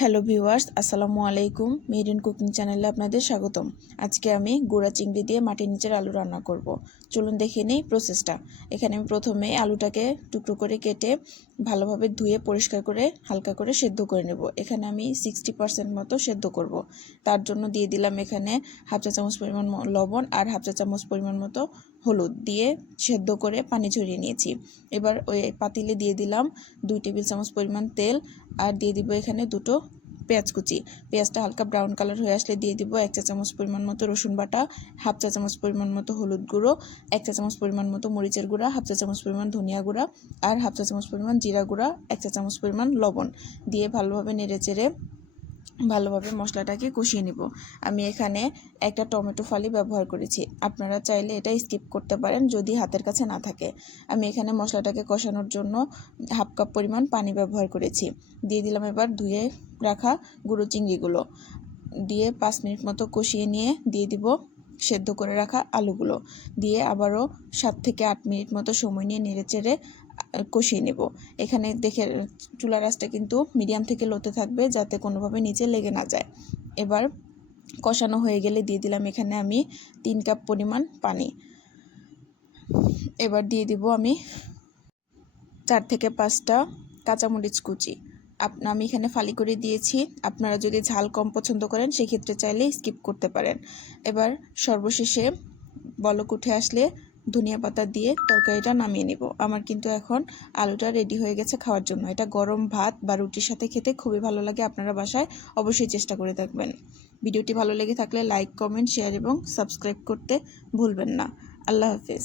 Hello viewers, আসসালামু আলাইকুম। Marine cooking চ্যানেলে আপনাদের স্বাগতম। আজকে আমি গুঁড়া চিংড়ি দিয়ে মাটির নিচের আলু রান্না করব। চলুন দেখে নেই প্রসেসটা। এখানে আমি প্রথমে আলুটাকে টুকরো করে কেটে ভালোভাবে ধুয়ে পরিষ্কার করে হালকা করে সেদ্ধ করে নেব। এখানে আমি 60% মতো সেদ্ধ করব। তার জন্য দিয়ে দিলাম এখানে হাফ চা চামচ পরিমাণ লবণ আর হাফ চা চামচ পরিমাণ মতো হলুদ দিয়ে সেদ্ধ করে পানি ঝরিয়ে নিয়েছি। এবার ওই পাতিলে দিয়ে দিলাম 2 টেবিল চামচ পরিমাণ তেল আর দিয়ে দিব এখানে দুটো পেঁয়াজ কুচি। পেঁয়াজটা হালকা ব্রাউন কালার হয়ে আসলে দিয়ে দিব 1 চা চামচ পরিমাণ মতো রসুন বাটা, হাফ চা চামচ পরিমাণ মতো হলুদ গুঁড়ো, 1 চা চামচ পরিমাণ মতো মরিচের গুঁড়া, হাফ চা চামচ পরিমাণ ধনিয়া গুঁড়া আর হাফ চা চামচ পরিমাণ জিরা গুঁড়া, 1 চা চামচ পরিমাণ লবণ দিয়ে ভালোভাবে নেড়েচেড়ে ভালোভাবে মশলাটাকে কষিয়ে নিব। আমি এখানে একটা টমেটো ফালি ব্যবহার করেছি। আপনারা চাইলে এটা স্কিপ করতে পারেন যদি হাতের কাছে না থাকে। আমি এখানে মশলাটাকে কষানোর জন্য হাফ কাপ পরিমাণ পানি ব্যবহার করেছি। দিয়ে দিলাম এবার ধুয়ে রাখা গুঁড়ো চিংড়িগুলো দিয়ে 5 মিনিট মতো কষিয়ে নিয়ে দিয়ে দিব সেদ্ধ করে রাখা আলুগুলো দিয়ে আবারও 7 থেকে 8 মিনিট মতো সময় নিয়ে নেড়েচেড়ে কষিয়ে নেব। এখানে দেখে চুলার আঁচটা কিন্তু মিডিয়াম থেকে লোতে থাকবে যাতে কোনোভাবে নিচে লেগে না যায়। এবার কষানো হয়ে গেলে দিয়ে দিলাম এখানে আমি 3 কাপ পরিমাণ পানি। এবার দিয়ে দিব আমি 4 থেকে 5টা কাঁচামরিচ কুচি। আমি এখানে ফালি করে দিয়েছি। আপনারা যদি ঝাল কম পছন্দ করেন সেক্ষেত্রে চাইলে স্কিপ করতে পারেন। এবার সর্বশেষে বলক উঠে আসলে ধনিয়া পাতা দিয়ে তরকারিটা নামিয়ে নিব। আমার কিন্তু এখন আলুটা রেডি হয়ে গেছে খাওয়ার জন্য। এটা গরম ভাত বা রুটির সাথে খেতে খুবই ভালো লাগে। আপনারা বাসায় অবশ্যই চেষ্টা করে দেখবেন। ভিডিওটি ভালো লেগে থাকলে লাইক, কমেন্ট, শেয়ার এবং সাবস্ক্রাইব করতে ভুলবেন না। আল্লাহ হাফেজ।